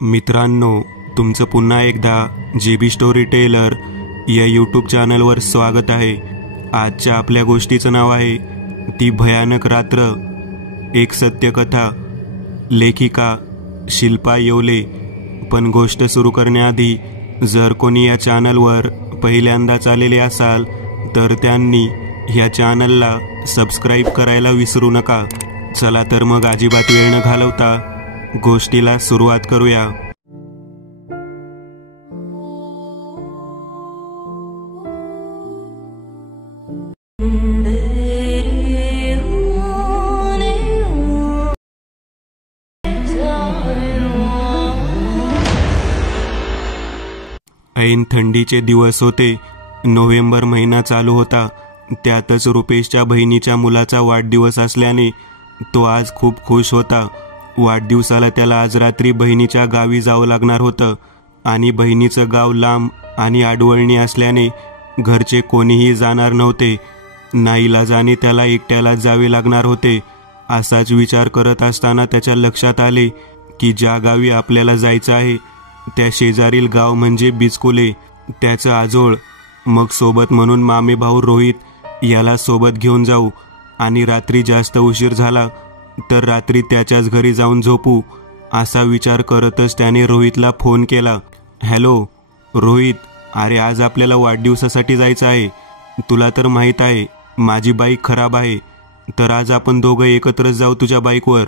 मित्रांनो, तुमचं पुन्हा एकदा JB स्टोरी टेलर या यूट्यूब चॅनलवर स्वागत आहे। आजच्या आपल्या गोष्टीचं नाव आहे ती भयानक रात्र, एक सत्यकथा। लेखिका शिल्पा येवले। पण गोष्ट सुरू करण्याआधी जर कोणी या चॅनलवर पहिल्यांदाच आलेले असाल तर त्यांनी ह्या चॅनलला सबस्क्राईब करायला विसरू नका। चला तर मग अजिबात वेळ न घालवता गोष्टीला सुरुवात करूया। ऐन थंडीचे दिवस होते। नोव्हेंबर महिना चालू होता। त्यातच रुपेशच्या बहिणीच्या मुलाचा वाढदिवस असल्याने तो आज खूप खुश होता। वाढदिवसाला त्याला आज रात्री बहिणीच्या गावी जावं लागणार होतं आणि बहिणीचं गाव लांब आणि आडवळणी असल्याने घरचे कोणीही जाणार नव्हते। नाईलाजाने त्याला एकट्यालाच जावे लागणार होते। असाच विचार करत असताना त्याच्या लक्षात आले की ज्या गावी आपल्याला जायचं आहे त्या शेजारील गाव म्हणजे बिचकुले, त्याचं आजोळ। मग सोबत म्हणून मामे भाऊ रोहित याला सोबत घेऊन जाऊ आणि रात्री जास्त उशीर झाला तर रात्री त्याच्याच घरी जाऊन झोपू, असा विचार करतच त्याने रोहितला फोन केला। हॅलो रोहित, अरे आज आपल्याला वाढदिवसासाठी जायचं आहे। तुला तर माहीत आहे माझी बाईक खराब आहे, तर आज आपण दोघं एकत्रच जाऊ तुझ्या बाईकवर।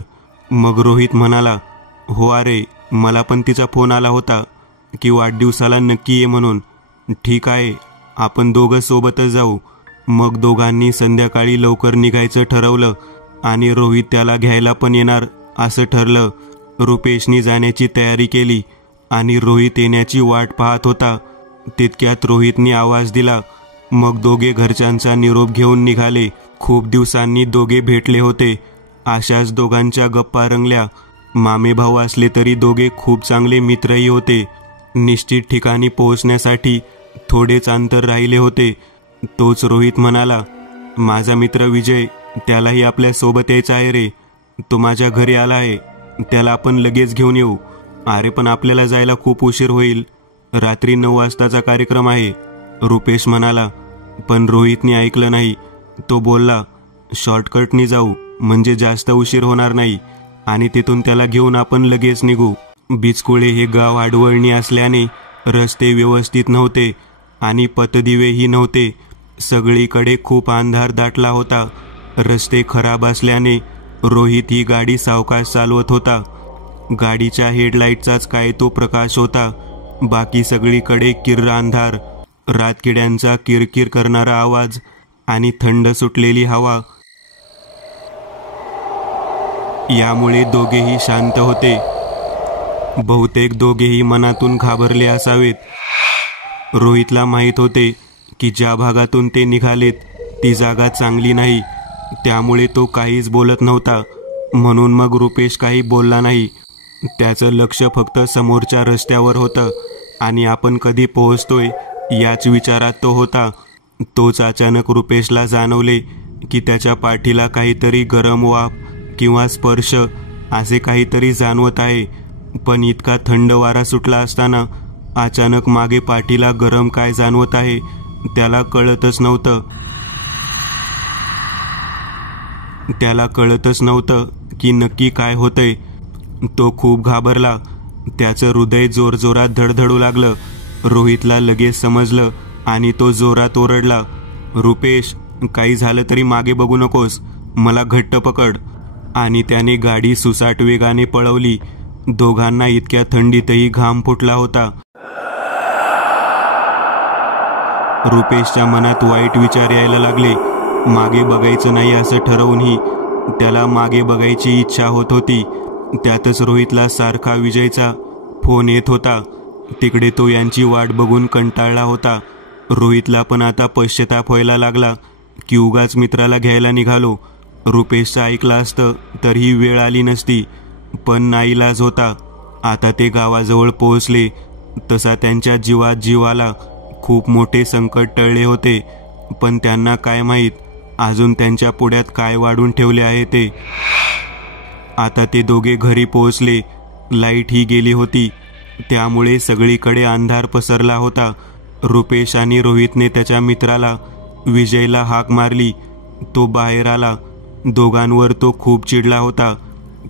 मग रोहित म्हणाला, हो अरे, मला पण तिचा फोन आला होता की वाढदिवसाला नक्की ये म्हणून। ठीक आहे, आपण दोघं सोबतच जाऊ। मग दोघांनी संध्याकाळी लवकर निघायचं ठरवलं आणि रोहित त्याला घ्यायला पण येणार असं ठरलं। रुपेशनी जाण्याची तयारी केली आणि रोहित येण्याची वाट पाहत होता। तितक्यात रोहितने आवाज दिला। मग दोघे घरच्यांचा निरोप घेऊन निघाले। खूप दिवसांनी दोघे भेटले होते। अशाच दोघांच्या गप्पा रंगल्या। मामे भाऊ असले तरी दोघे खूप चांगले मित्रही होते। निश्चित ठिकाणी पोहोचण्यासाठी थोडेच अंतर राहिले होते। तोच रोहित म्हणाला, माझा मित्र विजय, त्यालाही आपल्या सोबत यायचं आहे रे। तो माझ्या घरी आला आहे, त्याला आपण लगेच घेऊन येऊ। अरे पण आपल्याला जायला खूप उशीर होईल, रात्री 9 वाजताचा कार्यक्रम आहे, रुपेश म्हणाला। पण रोहितने ऐकलं नाही। तो बोलला, शॉर्टकटनी जाऊ म्हणजे जास्त उशीर होणार नाही आणि तिथून त्याला घेऊन आपण लगेच निघू। बिचकुळे हे गाव आडवळणी असल्याने रस्ते व्यवस्थित नव्हते आणि पथदिवेही नव्हते। सगळीकडे खूप अंधार दाटला होता। रस्ते खराब असल्याने रोहित ही गाडी सावकाश चालवत होता। गाडीच्या हेडलाईटचाच काय तो प्रकाश होता, बाकी सगळीकडे किर्र अंधार, रातकिड्यांचा किरकिर करणारा आवाज आणि थंड सुटलेली हवा। यामुळे दोघेही शांत होते। बहुतेक दोघेही मनातून घाबरले असावेत। रोहितला माहीत होते की ज्या भागातून ते निघालेत ती जागा चांगली नाही, त्यामुळे तो काहीच बोलत नव्हता। म्हणून मग रुपेश काही बोलला नाही। त्याचं लक्ष फक्त समोरच्या रस्त्यावर होतं आणि आपण कधी पोहोचतोय याच विचारात तो होता। तोच अचानक रुपेशला जाणवले की त्याच्या पाठीला काहीतरी गरम वाफ किंवा स्पर्श असे काहीतरी जाणवत आहे। पण इतका थंड वारा सुटला असताना अचानक मागे पाठीला गरम काय जाणवत आहे त्याला कळतच नव्हतं की नक्की काय होतंय। तो खूप घाबरला। त्याचं हृदय जोरजोरात धडधडू लागलं। रोहितला लगेच समजलं आणि तो जोरात ओरडला, रुपेश, काही झालं तरी मागे बघू नकोस, मला घट्ट पकड। आणि त्याने गाडी सुसाट वेगाने पळवली। दोघांना इतक्या थंडीतही घाम फुटला होता। रुपेशच्या मनात वाईट विचार यायला लागले। मागे बघायचं नाही असं ठरवूनही त्याला मागे बघायची इच्छा होत होती। त्यातच रोहितला सारखा विजयचा फोन येत होता। तिकडे तो यांची वाट बघून कंटाळला होता। रोहितला पण आता पश्चाताप व्हायला लागला की उगाच मित्राला घ्यायला निघालो। रुपेशचं ऐकलं असतं तर ही वेळ आली नसती, पण नाईलाज होता। आता ते गावाजवळ पोहोचले तसा त्यांच्या जीवात जीव आला। खूप मोठे संकट टळले होते, पण त्यांना काय माहीत अजून त्यांच्या पुढ्यात काय वाढून ठेवले आहे ते। आता ते दोघे घरी पोहोचले लाईट ही गेली होती, त्यामुळे सगळीकडे अंधार पसरला होता. रुपेश आणि रोहितने त्याच्या मित्राला विजयला हाक मारली. तो बाहेर आला. दोघांवर तो खूप चिडला होता,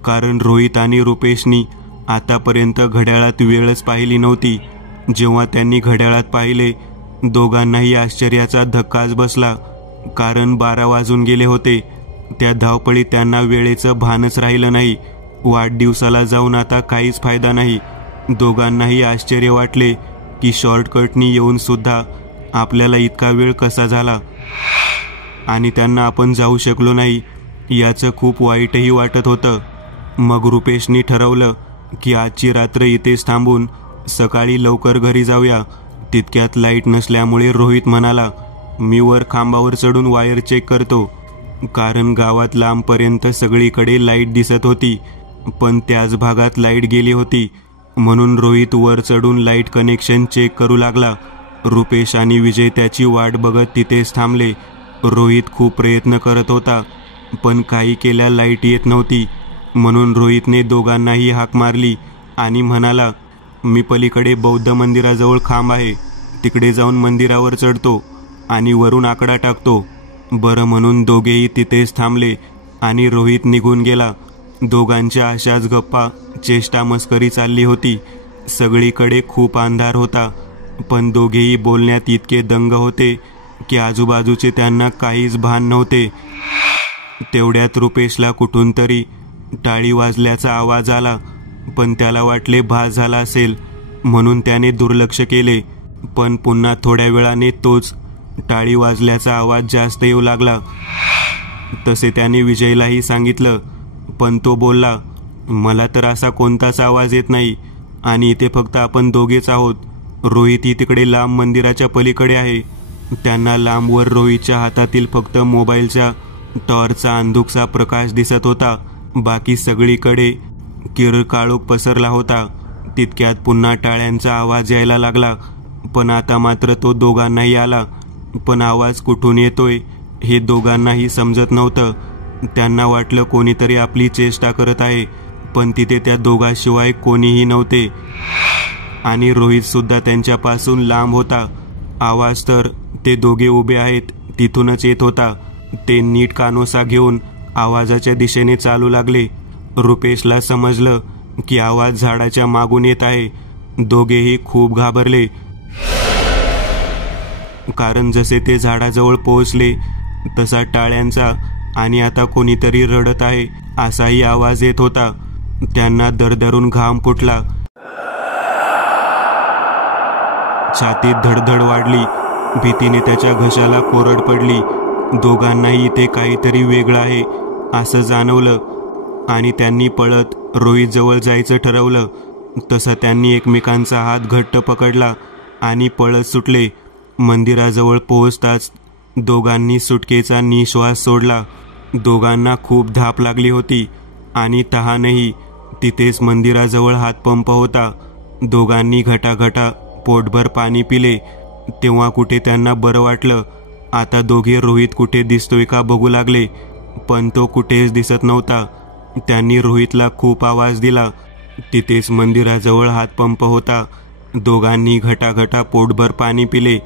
कारण रोहित आणि रुपेशनी आतापर्यंत घड्याळात वेळच पाहिली नव्हती. जेव्हा त्यांनी घड्याळात पाहिले, दोघांनाही आश्चर्याचा धक्काच बसला, कारण 12 वाजून गेले होते. त्या धावपळीत त्यांना वेळेचं भानच राहिलं नाही. वाढदिवसाला जाऊन आता काहीच फायदा नाही. दोघांनाही आश्चर्य वाटले की शॉर्टकटनी येऊन सुद्धा आपल्याला इतका वेळ कसा झाला, आणि त्यांना आपण जाऊ शकलो नाही याचं खूप वाईटही वाटत होतं. मग रुपेशनी ठरवलं की आजची रात्र इथेच थांबून सकाळी लवकर घरी जाऊया. तितक्यात लाईट नसल्यामुळे रोहित म्हणाला, मी वर खांबावर चढून वायर चेक करतो, कारण गावात लांबपर्यंत सगळीकडे लाईट दिसत होती, पण त्याच भागात लाईट गेली होती. म्हणून रोहित वर चढून लाईट कनेक्शन चेक करू लागला. रुपेश आणि विजय त्याची वाट बघत तिथेच थांबले. रोहित खूप प्रयत्न करत होता, पण काही केल्या लाईट येत नव्हती. म्हणून रोहितने दोघांनाही हाक मारली आणि म्हणाला, मी पलीकडे बौद्ध मंदिराजवळ खांब आहे, तिकडे जाऊन मंदिरावर चढतो आणि वरून आकडा टाकतो. बरं म्हणून दोघेही तिथेच थांबले आणि रोहित निघून गेला. दोघांच्या अशाच गप्पा, चेष्टा मस्करी चालली होती. सगळीकडे खूप अंधार होता, पण दोघेही बोलण्यात इतके दंग होते की आजूबाजूचे त्यांना काहीच भान नव्हते. तेवढ्यात रुपेशला कुठून तरी टाळी वाजल्याचा आवाज आला, पण त्याला वाटले भास झाला असेल, म्हणून त्याने दुर्लक्ष केले. पण पुन्हा थोड्या वेळाने तोच टाळी वाजल्याचा आवाज जास्त येऊ लागला. तसे त्याने विजयलाही सांगितलं, पण तो बोलला, मला तर असा कोणताच आवाज येत नाही आणि इथे फक्त आपण दोघेच आहोत. रोहित ही तिकडे लांब मंदिराच्या पलीकडे आहे. त्यांना लांबवर रोहितच्या हातातील फक्त मोबाईलच्या टॉर्चचा अंधुकसा प्रकाश दिसत होता. बाकी सगळीकडे किरकाळोख पसरला होता. तितक्यात पुन्हा टाळ्यांचा आवाज यायला लागला, पण आता मात्र तो दोघांनाही आला. पण आवाज कुठून येतोय हे दोघांनाही समजत नव्हतं. त्यांना वाटलं कोणीतरी आपली चेष्टा करत आहे, पण तिथे त्या दोघांशिवाय कोणीही नव्हते आणि रोहित सुद्धा त्यांच्यापासून लांब होता. आवाज तर ते दोघे उभे आहेत तिथूनच येत होता. ते नीट कानोसा घेऊन आवाजाच्या दिशेने चालू लागले. रुपेशला समजलं की आवाज झाडाच्या मागून येत आहे. दोघेही खूप घाबरले, कारण जसे ते झाडाजवळ पोहोचले तसा टाळ्यांचा आणि आता कोणीतरी रडत आहे असाही आवाज येत होता. त्यांना दरदरून घाम फुटला. छातीत धडधड वाढली. भीतीने त्याच्या घशाला कोरड पडली. दोघांनाही इथे काहीतरी वेगळं आहे असं जाणवलं आणि त्यांनी पळत रोहित जवळ जायचं ठरवलं. तसं त्यांनी एकमेकांचा हात घट्ट पकडला आणि पळत सुटले. मंदिराजवळ पोहोचताच दोघांनी सुटकेचा निश्वास सोडला. दोघांना खूप धाप लागली होती आणि तहानही. तिथेच मंदिराजवळ हातपंप होता. दोघांनी घटाघटा पोटभर पाणी पिले. तेव्हा कुठे त्यांना बरं वाटलं. आता दोघे रोहित कुठे दिसतोय का बघू लागले, पण तो कुठेच दिसत नव्हता. त्यांनी रोहितला खूप आवाज दिला. तिथेच मंदिराजवळ हातपंप होता. दोघांनी घटाघटा पोटभर पाणी पिले.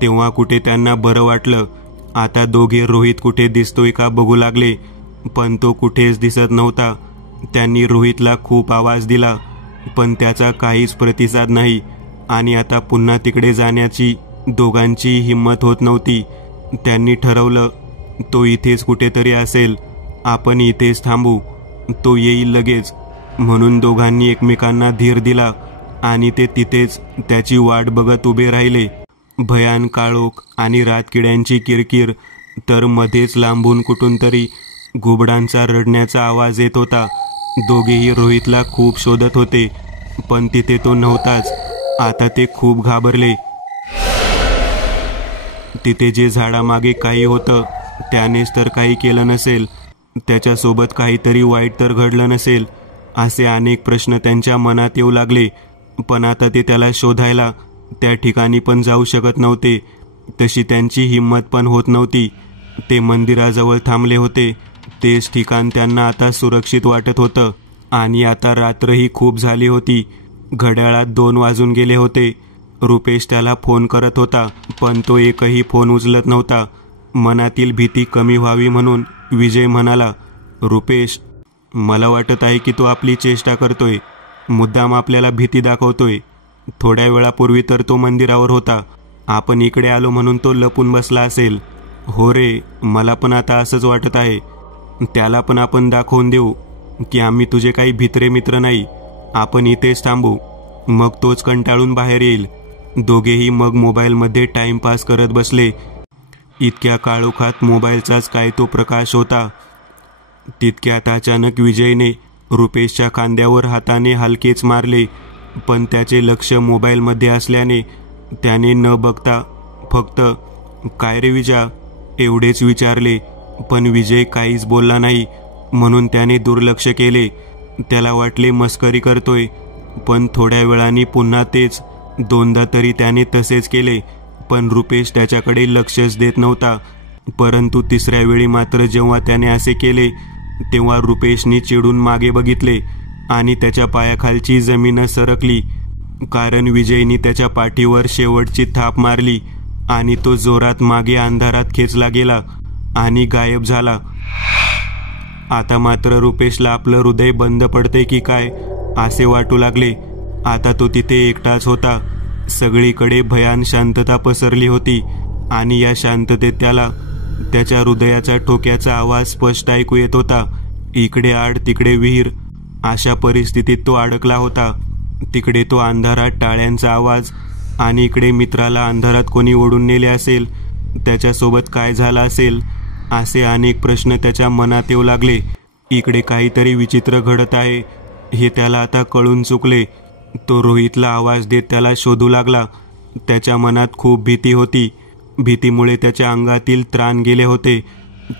तेव्हा कुठे त्यांना बरं वाटलं. आता दोघे रोहित कुठे दिसतोय का बघू लागले, पण तो कुठेच दिसत नव्हता. त्यांनी रोहितला खूप आवाज दिला, पण त्याचा काहीच प्रतिसाद नाही आणि आता पुन्हा तिकडे जाण्याची दोघांची हिंमत होत नव्हती. त्यांनी ठरवलं, तो इथेच कुठेतरी असेल, आपण इथेच थांबू, तो येईल लगेच. म्हणून दोघांनी एकमेकांना धीर दिला आणि ते तिथेच त्याची वाट बघत उभे राहिले. भयान काळोख आणि रातकिड्यांची किरकिर, तर मध्येच लांबून कुठून तरी घुबडांचा रडण्याचा आवाज येत होता. दोघेही रोहितला खूप शोधत होते, पण तिथे तो नव्हताच. आता ते खूप घाबरले. तिथे जे झाडामागे काही होतं त्यानेच तर काही केलं नसेल, त्याच्यासोबत काहीतरी वाईट तर घडलं नसेल, असे अनेक प्रश्न त्यांच्या मनात येऊ लागले. पण आता ते त्याला शोधायला त्या ठिकाणी पण जाऊ शकत नव्हते. तशी त्यांची हिंमत पण होत नव्हती. ते मंदिराजवळ थांबले होते. तेच ठिकाण त्यांना आता सुरक्षित वाटत होतं. आणि आता रात्रही खूप झाली होती. घड्याळात 2 वाजून गेले होते. रुपेश त्याला फोन करत होता, पण तो एकही फोन उचलत नव्हता. मनातील भीती कमी व्हावी म्हणून विजय म्हणाला, रुपेश, मला वाटत आहे की तो आपली चेष्टा करतोय, मुद्दाम आपल्याला भीती दाखवतोय. थोड्या वेळापूर्वी तर तो मंदिरावर होता. आपण इकडे आलो म्हणून तो लपून बसला असेल. हो रे, मला पण आता असंच वाटत आहे. त्याला पण आपण दाखवून देऊ की आम्ही तुझे काही भित्रे मित्र नाही. आपण इथेच थांबू, मग तोच कंटाळून बाहेर येईल. दोघेही मग मोबाईलमध्ये टाइमपास करत बसले. इतक्या काळोखात मोबाईलचाच काय तो प्रकाश होता. तितक्यात अचानक विजयने रुपेशच्या खांद्यावर हाताने हलकेच मारले, पण त्याचे लक्ष मोबाईलमध्ये असल्याने त्याने न बघता फक्त काय रे विजा एवढेच विचारले. पण विजय काहीच बोलला नाही, म्हणून त्याने दुर्लक्ष केले. त्याला वाटले मस्करी करतोय, पण थोड्या वेळाने पुन्हा तेच. 2दा तरी त्याने तसेच केले, पण रुपेश त्याच्याकडे लक्षच देत नव्हता. परंतु 3ऱ्या वेळी मात्र जेव्हा त्याने असे केले तेव्हा रुपेशने चिडून मागे बघितले आणि त्याच्या पायाखालची जमीन सरकली, कारण विजयने त्याच्या पाठीवर शेवटची थाप मारली आणि तो जोरात मागे अंधारात खेचला गेला आणि गायब झाला. आता मात्र रुपेशला आपलं हृदय बंद पडते की काय असे वाटू लागले. आता तो तिथे एकटाच होता. सगळीकडे भयान शांतता पसरली होती आणि या शांततेत त्याला त्याच्या हृदयाचा ठोक्याचा आवाज स्पष्ट ऐकू येत होता. इकडे आड तिकडे विहीर अशा परिस्थितीत तो अडकला होता. तिकडे तो अंधारात टाळ्यांचा आवाज आणि इकडे मित्राला अंधारात कोणी ओढून नेले असेल, त्याच्यासोबत काय झालं असेल, असे अनेक प्रश्न त्याच्या मनात येऊ लागले. इकडे काहीतरी विचित्र घडत आहे हे त्याला आता कळून चुकले. तो रोहितला आवाज देत त्याला शोधू लागला. त्याच्या मनात खूप भीती होती. भीतीमुळे त्याच्या अंगातील त्राण गेले होते.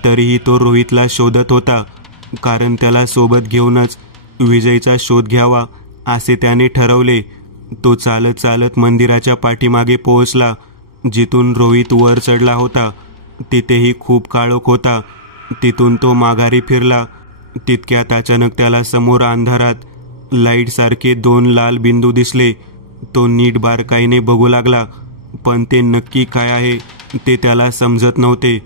तरीही तो रोहितला शोधत होता, कारण त्याला सोबत घेऊनच विजयचा शोध घ्यावा असे त्याने ठरवले. तो चालत चालत मंदिराच्या पाठीमागे पोहोचला, जिथून रोहित वर चढला होता. तिथेही खूप काळोख होता. तिथून तो माघारी फिरला. तितक्यात अचानक त्याला समोर अंधारात लाईटसारखे 2 लाल बिंदू दिसले. तो नीट बारकाईने बघू लागला, पण ते नक्की काय आहे ते त्याला समजत नव्हते.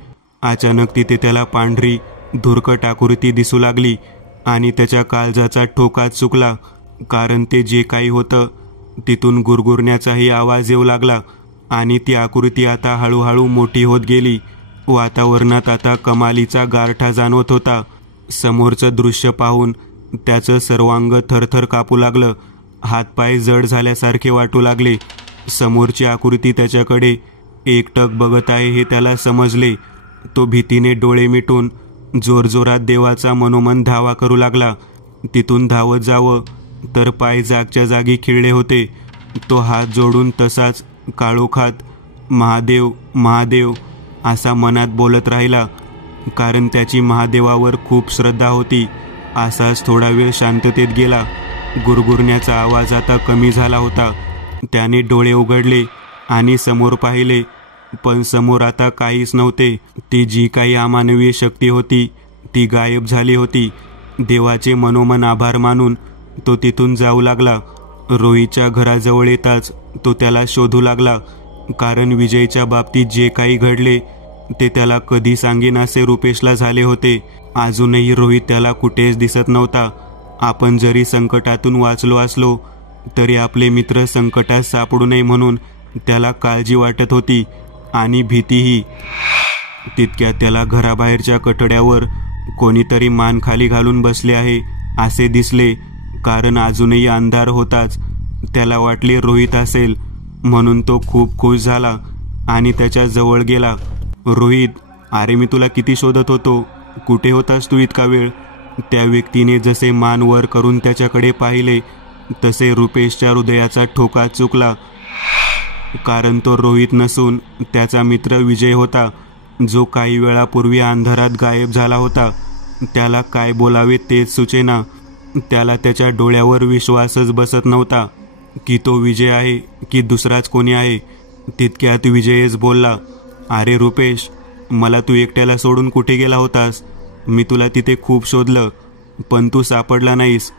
अचानक तिथे त्याला पांढरी धुरकट आकृती दिसू लागली आणि त्याच्या काळजाचा ठोका चुकला, कारण ते जे काही होतं तिथून गुरगुरण्याचाही आवाज येऊ लागला आणि ती आकृती आता हळूहळू मोठी होत गेली. वातावरणात आता कमालीचा गारठा जाणवत होता. समोरचं दृश्य पाहून त्याचं सर्वांग थरथर कापू लागलं. हातपाय जड झाल्यासारखे वाटू लागले. समोरची आकृती त्याच्याकडे एकटक बघत आहे हे त्याला समजले. तो भीतीने डोळे मिटून जोरजोरात देवाचा मनोमन धावा करू लागला. तिथून धावत जावं तर पाय जागच्या जागी खिळले होते. तो हात जोडून तसाच काळोखात महादेव महादेव असा मनात बोलत राहिला, कारण त्याची महादेवावर खूप श्रद्धा होती. असाच थोडा वेळ शांततेत गेला. गुरगुरण्याचा आवाज आता कमी झाला होता. त्याने डोळे उघडले आणि समोर पाहिले, पण समोर आता काहीच नव्हते. ती जी काही अमानवीय शक्ती होती ती गायब झाली होती. देवाचे मनोमन आभार मानून तो तिथून जाऊ लागला. रोहितच्या घराजवळ येताच तो त्याला शोधू लागला, कारण विजयच्या बाबतीत जे काही घडले ते त्याला कधी सांगेन असे रुपेशला झाले होते. अजूनही रोहित त्याला कुठेच दिसत नव्हता. आपण जरी संकटातून वाचलो असलो तरी आपले मित्र संकटात सापडू नये म्हणून त्याला काळजी वाटत होती आणि भीतीही. तितक्यात त्याला घराबाहेरच्या कठड्यावर कोणीतरी मान खाली घालून बसले आहे असे दिसले, कारण अजूनही अंधार होताच. त्याला वाटले रोहित असेल, म्हणून तो खूप खुश झाला आणि त्याच्या जवळ गेला. रोहित, अरे मी तुला किती शोधत होतो, कुठे होतास तू इतका वेळ? त्या व्यक्तीने जसे मान वर करून त्याच्याकडे पाहिले तसे रुपेशच्या हृदयाचा ठोका चुकला, कारण तो रोहित नसून त्याचा मित्र विजय होता, जो काही वेळापूर्वी अंधारात गायब झाला होता. त्याला काय बोलावे तेच सुचेना. त्याला त्याच्या डोळ्यावर विश्वासच बसत नव्हता की तो विजय आहे की दुसराच कोणी आहे. तितक्यात विजयच बोलला, अरे रुपेश, मला तू एकट्याला सोडून कुठे गेला होतास? मी तुला तिथे खूप शोधलं, पण तू सापडला नाहीस.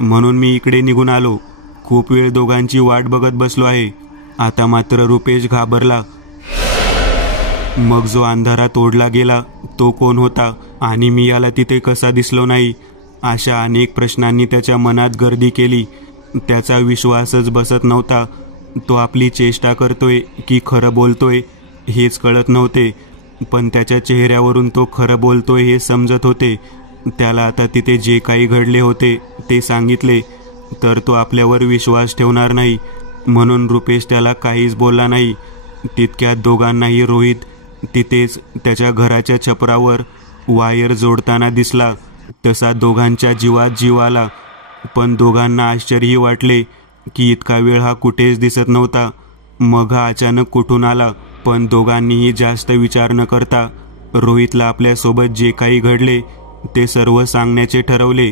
म्हणून मी इकडे निघून आलो. खूप वेळ दोघांची वाट बघत बसलो आहे. आता मात्र रुपेश घाबरला. मग जो अंधारात ओढला गेला तो कोण होता आणि मी याला तिथे कसा दिसलो नाही, अशा अनेक प्रश्नांनी त्याच्या मनात गर्दी केली. त्याचा विश्वासच बसत नव्हता. तो आपली चेष्टा करतोय की खरं बोलतोय हेच कळत नव्हते, पण त्याच्या चेहऱ्यावरून तो खरं बोलतोय हे समजत होते. त्याला आता तिथे जे काही घडले होते ते सांगितले तर तो आपल्यावर विश्वास ठेवणार नाही, म्हणून रुपेश त्याला काहीच बोलला नाही. तितक्यात दोघांनाही रोहित तिथेच त्याच्या घराच्या छपरावर वायर जोडताना दिसला. तसा दोघांच्या जीवात जीव आला, पण दोघांना आश्चर्यही वाटले की इतका वेळ हा कुठेच दिसत नव्हता. मग हा अचानक कुठून आला. पण दोघांनीही जास्त विचार न करता रोहितला आपल्यासोबत जे काही घडले ते सर्व सांगण्याचे ठरवले.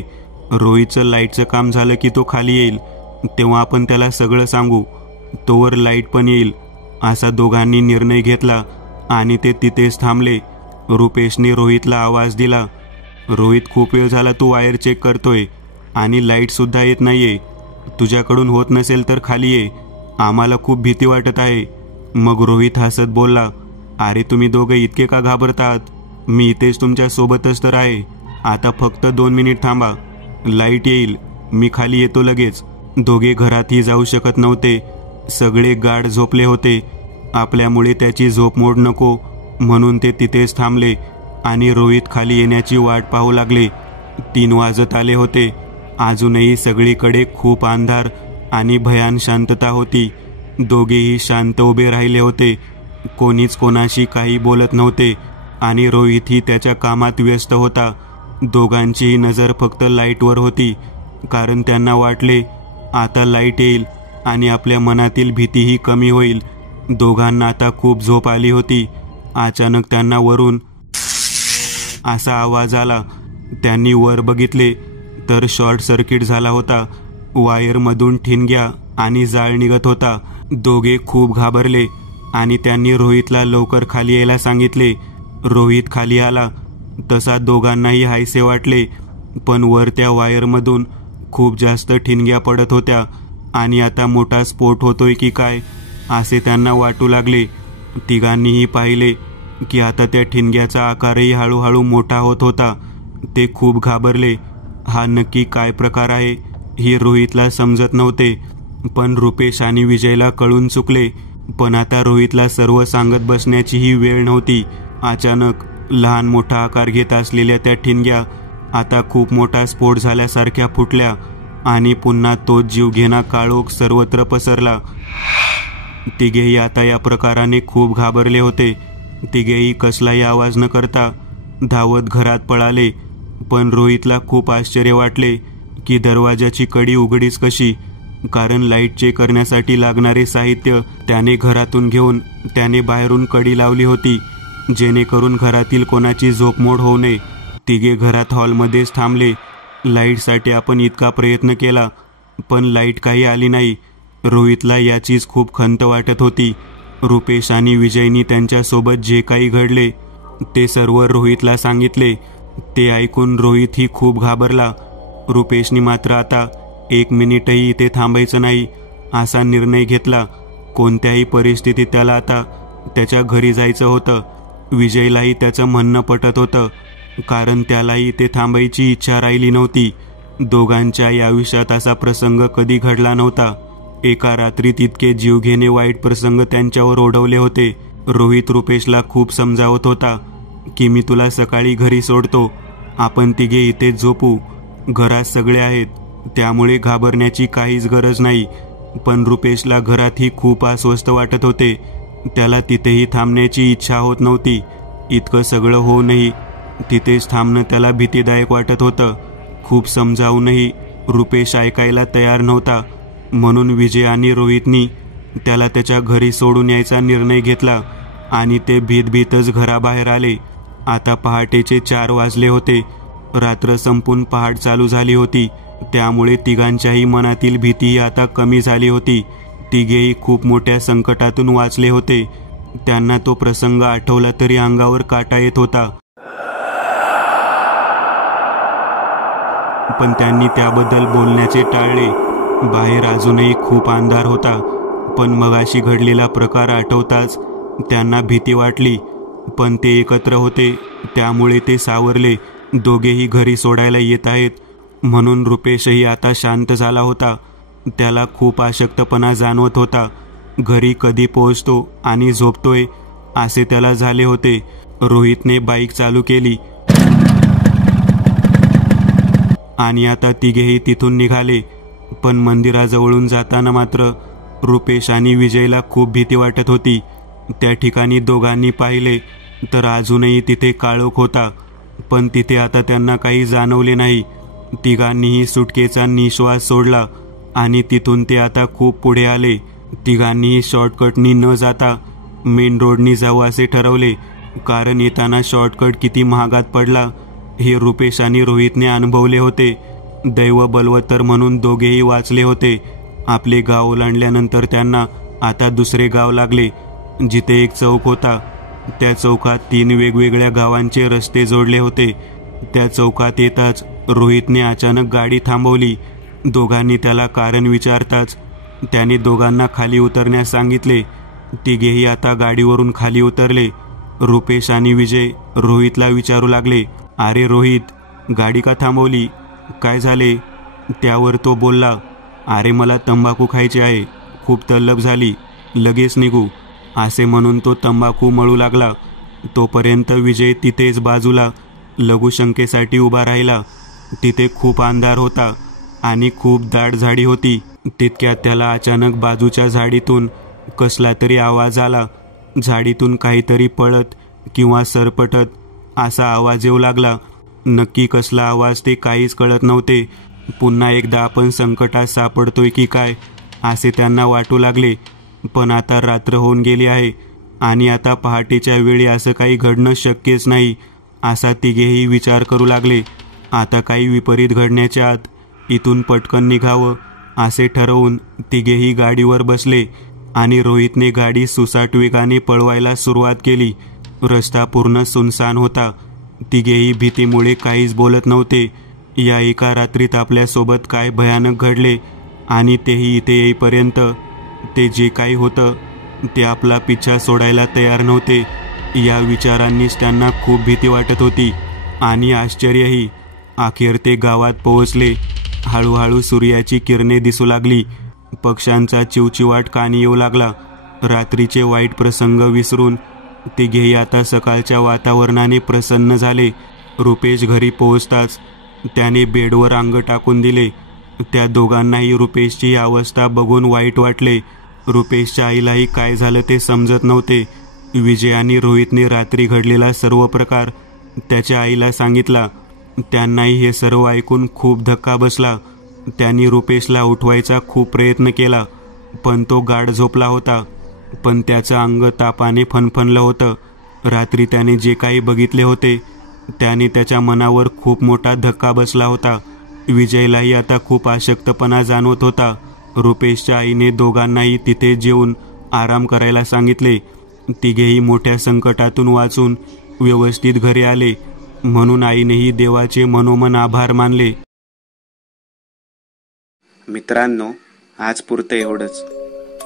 रोहितचं लाईटचं काम झालं की तो खाली येईल, तेव्हा आपण त्याला सगळं सांगू, तोवर लाईट पण येईल, असा दोघांनी निर्णय घेतला आणि ते तिथेच थांबले. रुपेशने रोहितला आवाज दिला, रोहित, खूप वेळ झाला तू वायर चेक करतोय आणि लाईटसुद्धा येत नाहीये. तुझ्याकडून होत नसेल तर खाली ये, आम्हाला खूप भीती वाटत आहे. मग रोहित हसत बोलला, अरे तुम्ही दोघे इतके का घाबरतात? मी इथेच तुमच्या सोबतच तर आहे. आता फक्त 2 मिनिट थांबा, लाईट येईल, मी खाली येतो लगेच. दोघे घरातही जाऊ शकत नव्हते. सगळे गाढ झोपले होते. आपल्यामुळे त्याची झोप मोड नको म्हणून ते तिथेच थांबले आणि रोहित खाली येण्याची वाट पाहू लागले. 3 वाजत आले होते. अजूनही सगळीकडे खूप अंधार आणि भयान शांतता होती. दोघेही शांत उभे राहिले होते. कोणीच कोणाशी काही बोलत नव्हते आणि रोहितही त्याच्या कामात व्यस्त होता. दोघांचीही नजर फक्त लाईटवर होती, कारण त्यांना वाटले आता लाईट येईल आणि आपल्या मनातील भीतीही कमी होईल. दोघांना आता खूप झोप आली होती. अचानक त्यांना वरून असा आवाज आला. त्यांनी वर बघितले तर शॉर्ट सर्किट झाला होता. वायरमधून ठिणग्या आणि जाळ निघत होता. दोघे खूप घाबरले आणि त्यांनी रोहितला लवकर खाली यायला सांगितले. रोहित खाली आला तसा दोघांनाही हायसे वाटले, पण वर त्या वायरमधून खूप जास्त ठिणग्या पडत होत्या आणि आता मोठा स्फोट होतोय की काय असे त्यांना वाटू लागले. तिघांनीही पाहिले की आता त्या ठिणग्याचा आकारही हळूहळू मोठा होत होता. ते खूप घाबरले. हा नक्की काय प्रकार आहे हे रोहितला समजत नव्हते, पण रुपेश आणि विजयला कळून चुकले. पण आता रोहितला सर्व सांगत बसण्याची ही वेळ नव्हती. अचानक लहान मोठा आकार घेत असलेल्या त्या ठिणग्या आता खूप मोठा स्फोट झाल्यासारख्या फुटल्या आणि पुन्हा तोच जीवघेणा काळोख सर्वत्र पसरला. तिघेही आता या प्रकाराने खूप घाबरले होते. तिघेही कसलाही आवाज न करता धावत घरात पळाले. पण रोहितला खूप आश्चर्य वाटले की दरवाजाची कडी उघडीच कशी, कारण लाईट चेक करण्यासाठी लागणारे साहित्य त्याने घरातून घेऊन त्याने बाहेरून कडी लावली होती, जेणेकरून घरातील कोणाची झोपमोड होऊ नये. तिघे घरात हॉलमध्येच थांबले. लाईटसाठी आपण इतका प्रयत्न केला पण लाईट काही आली नाही. रोहितला याचीच खूप खंत वाटत होती. रुपेश आणि विजयनी त्यांच्यासोबत जे काही घडले ते सर्व रोहितला सांगितले. ते ऐकून रोहितही खूप घाबरला. रुपेशनी मात्र आता 1 मिनिटही इथे थांबायचं नाही असा निर्णय घेतला. कोणत्याही परिस्थितीत त्याला आता त्याच्या घरी जायचं होतं. विजयलाही त्याचं म्हणणं पटत होतं, कारण त्यालाही इथे थांबायची इच्छा राहिली नव्हती. दोघांच्याही आयुष्यात असा प्रसंग कधी घडला नव्हता. एका रात्रीत इतके जीवघेणे वाईट प्रसंग त्यांच्यावर ओढवले होते. रोहित रुपेशला खूप समजावत होता की मी तुला सकाळी घरी सोडतो, आपण तिघे इथेच झोपू, घरात सगळे आहेत, त्यामुळे घाबरण्याची काहीच गरज नाही. पण रुपेशला घरातही खूप अस्वस्थ वाटत होते. त्याला तिथेही थांबण्याची इच्छा होत नव्हती. इतकं सगळं होऊनही तिथेच थांबणं त्याला भीतीदायक वाटत होतं. खूप समजावूनही रुपेश ऐकायला तयार नव्हता. म्हणून विजय आणि रोहितनी त्याला त्याच्या घरी सोडून यायचा निर्णय घेतला आणि ते भीतभीतच घराबाहेर आले. आता पहाटेचे 4 वाजले होते. रात्र संपून पहाट चालू झाली होती, त्यामुळे तिघांच्याही मनातील भीती आता कमी झाली होती. तिघेही खूप मोठ्या संकटातून वाचले होते. त्यांना तो प्रसंग आठवला तरी अंगावर काटा येत होता. पण त्यांनी त्याबद्दल बोलण्याचे टाळले. बाहेर अजूनही खूप अंधार होता, पण मगाशी घडलेला प्रकार आठवताच त्यांना भीती वाटली. पण ते एकत्र होते, त्यामुळे ते सावरले. दोघेही घरी सोडायला येत आहेत म्हणून रुपेशही आता शांत झाला होता. त्याला खूप अशक्तपणा जाणवत होता. घरी कधी पोहोचतो आणि झोपतोय असे त्याला झाले होते. रोहितने बाईक चालू केली आणि आता तिघेही तिथून निघाले. पण मंदिराजवळून जाताना मात्र रुपेश आणि विजयला खूप भीती वाटत होती. त्या ठिकाणी दोघांनी पाहिले तर अजूनही तिथे काळोख होता, पण तिथे आता त्यांना काही जाणवले नाही. तिघांनीही सुटकेचा निश्वास सोडला आणि तिथून ते आता खूप पुढे आले. तिघांनीही शॉर्टकटनी न जाता मेन रोडनी जावं असे ठरवले, कारण येताना शॉर्टकट किती महागात पडला हे रुपेश आणि रोहितने अनुभवले होते. दैव बलवत्तर म्हणून दोघेही वाचले होते. आपले गाव ओलांडल्यानंतर त्यांना आता दुसरे गाव लागले, जिथे एक चौक होता. त्या चौकात 3 वेगवेगळ्या गावांचे रस्ते जोडले होते. त्या चौकात येताच रोहितने अचानक गाडी थांबवली. दोघांनी त्याला कारण विचारताच त्याने दोघांना खाली उतरण्यास सांगितले. तिघेही आता गाडीवरून खाली उतरले. रुपेश आणि विजय रोहितला विचारू लागले, अरे रोहित, गाडी का थांबवली? काय झाले? त्यावर तो बोलला, अरे मला तंबाखू खायची आहे, खूप तल्लफ झाली, लगेच निघू. असे म्हणून तो तंबाखू मळू लागला. तोपर्यंत विजय तिथेच बाजूला लघुशंकेसाठी उभा राहिला. तिथे खूप अंधार होता आणि खूप दाट झाडी होती. तितक्यात त्याला अचानक बाजूच्या झाडीतून कसला तरी आवाज आला. झाडीतून काहीतरी पळत किंवा सरपटत असा आवाज येऊ लागला. नक्की कसला आवाज ते काहीच कळत नव्हते. पुन्हा एकदा आपण संकटात सापडतोय की काय असे त्यांना वाटू लागले. पण आता रात्र होऊन गेली आहे आणि आता पहाटेच्या वेळी असं काही घडणं शक्यच नाही असा तिघेही विचार करू लागले. आता काही विपरीत घडण्याच्या आत इथून पटकन निघावं असे ठरवून तिघेही गाडीवर बसले आणि रोहितने गाडी सुसाट वेगाने पळवायला सुरुवात केली. रस्ता पूर्ण सुनसान होता. तिघेही भीतीमुळे काहीच बोलत नव्हते. या एका रात्रीत आपल्यासोबत काय भयानक घडले आणि तेही इथे येईपर्यंत ते जे काही होतं ते आपला पिच्छा सोडायला तयार नव्हते. या विचारांनीच त्यांना खूप भीती वाटत होती आणि आश्चर्यही. अखेर ते गावात पोहोचले. हळूहळू सूर्याची किरणे दिसू लागली. पक्ष्यांचा चिवचिवाट कानी येऊ लागला. रात्रीचे वाईट प्रसंग विसरून तिघेही आता सकाळच्या वातावरणाने प्रसन्न झाले. रुपेश घरी पोहोचताच त्याने बेडवर अंग टाकून दिले. त्या दोघांनाही रुपेशची अवस्था बघून वाईट वाटले. रुपेशच्या आईलाही काय झालं ते समजत नव्हते. विजय आणि रोहितने रात्री घडलेला सर्व प्रकार त्याच्या आईला सांगितला. त्यांनाही हे सर्व ऐकून खूप धक्का बसला. त्यांनी रुपेशला उठवायचा खूप प्रयत्न केला, पण तो गाढ झोपला होता. पण त्याचं अंग तापाने फणफणलं होतं. रात्री त्याने जे काही बघितले होते त्याने त्याच्या मनावर खूप मोठा धक्का बसला होता. विजयलाही आता खूप अशक्तपणा जाणवत होता. रुपेशच्या आईने दोघांनाही तिथे जेवून आराम करायला सांगितले. तिघेही मोठ्या संकटातून वाचून व्यवस्थित घरी आले, म्हणून आईनेही देवाचे मनोमन आभार मानले. मित्रांनो, आज पुरतं एवढंच.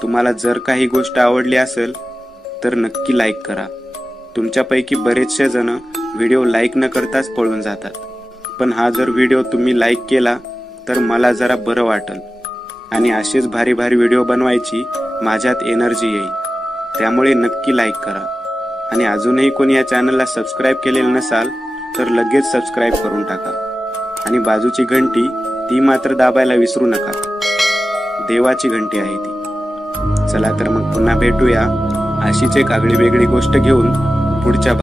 तुम्हाला जर काही गोष्ट आवडली असेल तर नक्की लाईक करा. तुमच्यापैकी बरेचसे जण व्हिडिओ लाईक न करताच पळून जातात, पण हा जर व्हिडिओ तुम्ही लाईक केला तर मला जरा बरं वाटेल आणि असेच भारी भारी व्हिडिओ बनवायची माझ्यात एनर्जी येईल. त्यामुळे नक्की लाईक करा. आणि अजूनही कोणी या चॅनलला सबस्क्राईब केलेलं नसाल तर लगेच सबस्क्राईब करून टाका. आणि बाजूची घंटी ती मात्र दाबायला विसरू नका. देवाची घंटी आहे ती. चला तर मग पुन्हा भेटूया अशीच एक आगळी वेगळी गोष्ट घेऊन पुढच्या